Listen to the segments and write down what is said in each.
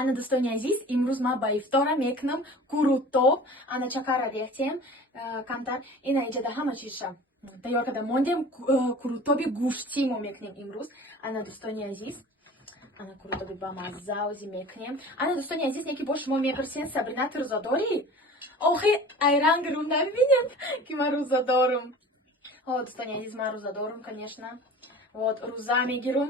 Ана дӯстони азиз, имрӯз ман ба ифтора мекунам курутоб, ана чакара рехтем камтар, ина иҷада ҳама чизша тайёр карда мондем. Курутоби гӯшти мо мекунем имрӯз. Ана дӯстони азиз, ана курутоби ба маззаузи мекунем. Ана дӯстони азиз, неки бо шумо мепурсен, Сабрина ту рӯза дорӣ? Охи ай рангро набинед ки ман рӯза дорам. Дӯстони азиз, ман рӯза дорам, конечно. Вот, рӯза мегирам.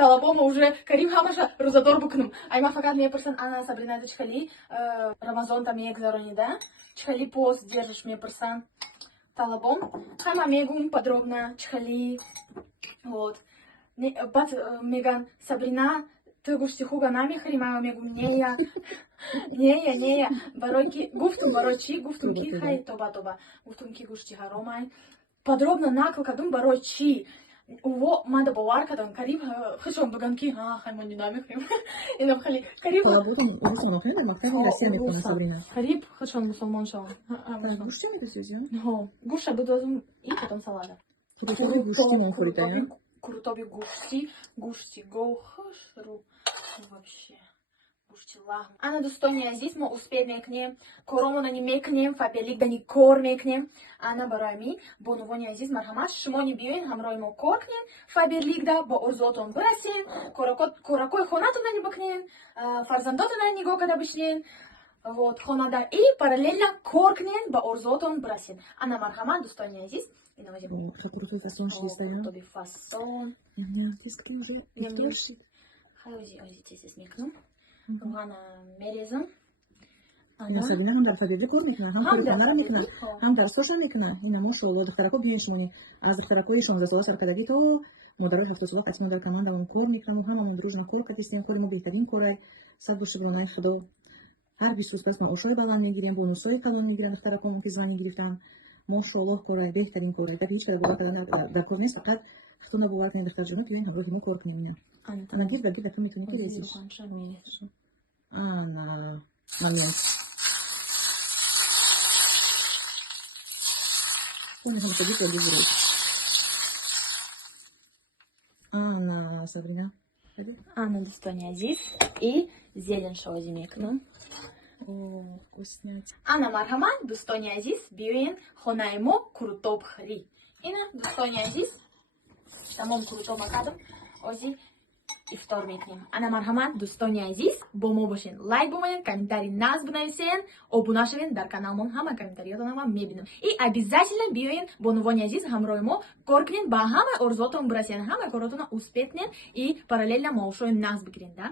Талабомо уже кариб ҳамаша рӯзадор бикунам. Ай ман фақат мепурсанд, ана Сабрина ду чихали Рамазонта мегзарони, да? Чихали пост держиш, мепурсанд талабом. Ҳама мегум подробно, чихали. Вот. Баъд меган, Сабрина, ту гӯшти хуга намехӯри? Ман мегум нея. Нея. Барои ки гуфтум, барои чи? Гуфтум ки хай тоба. Гуфтум ки гӯшти ҳаромай. Подробно накл кардам, барои чи? Уво мада бовар кардам, кариб худшон биган ки хай мо намехӯрем. Инам хали кариб кариб худшон мусулмон шаванд. Гӯшта бидозам и потом салата. Курутоби гӯшти гов хушру вообще гӯшти лаҳм. Ана дӯстони азиз, мо успех мекунем, коромона ни мекунем, фаберлик дани кор мекунем. Ана барои ми бонувони азиз, марҳамат, шумо ни биёен ҳамроҳи мо кор кунем, фаберликда ба орзуотон бирасем, коракои хонатона ни бикунем, фарзандотона нигоҳ карда бишинен. Вот, хонада и параллелно кор кунен, ба орзуотон бирасен. Ана марҳамат, дӯстони азиз. Крутой фасон шли, Тоби фасон. Хай тез мекунам. Ана мерезам. Сабина ҳам дар фаберлик кор мекунад, ҳам корхонара мекунад, ҳам дарсоша мекунад. Ина мошоалло, духтарако биёин шумони аз духтаракои 16 сола саркардагӣ то модарои 70 сола қатъи мо дар командамон кор мекунам. Ҳамамон дружно кор кардистем. Кори мо беҳтарин корай. Сад боши бронаи худо. Ҳар 20 рӯз пас мо ошои баланд мегирем, бонусои калон мегирем духтаракомон ки звани гирифтан. Мошоалло корай, беҳтарин корай. Так ҳеҷ када бовар кардан дар кор нест, фақат хатуна бовар кунед духтарҷоно биёин ҳамроҳи мо кор кунем. Ана гирда ту метавонӣ ки резиш. Ана момент. Ана Сабрина. Ана дӯстони азиз, и зеленшози мекунам. Ана марҳамат, дӯстони азиз, биёен хонаи мо курутоб хӯрӣ. Ина дӯстони азиз, тамом курутоба кардам, ҳозир ифтор мекунем. Ана марҳамат, дӯстони азиз, бо мо бошен, лайк бомонед, комментарий назб бинависен, обуна шавен дар каналмон, ҳама комментариётон ман мебинам. И обязательно биёен бонувони азиз ҳамроҳи мо кор кунед, ба ҳама орзуотон бирасен, ҳама коротона успех кунед и параллелно маошои назб бигирен, да?